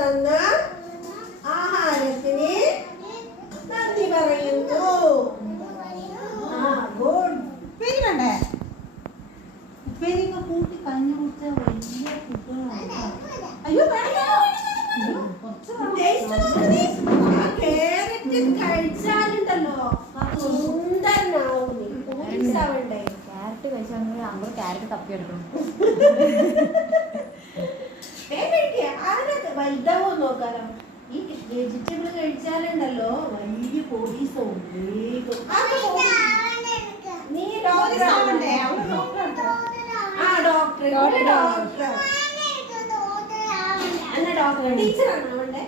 തന്ന ആഹാരത്തിന് നന്ദി പറയുന്നു. ഗുഡ്. ഉപ്പേരി വേണ്ടേ? ഉപ്പേരി കൂട്ടി കഞ്ഞി കുടിച്ചാൽ വലിയ കുട്ടികളാണ്. അയ്യോ ക്യാരറ്റ് കഴിച്ചാലുണ്ടല്ലോ സുന്ദരനാവും. ക്യാരറ്റ് കഴിച്ചാൽ നമ്മൾ ക്യാരറ്റ് തപ്പിയെടുക്കണം. വലുതാവോ നോക്കാലോ. ഈ വെജിറ്റബിൾ കഴിച്ചാലുണ്ടല്ലോ വലിയ പോലീസാവും. നീ ഡോക്ടർ ഡോക്ടർ ടീച്ചറാണോ അവളുടെ?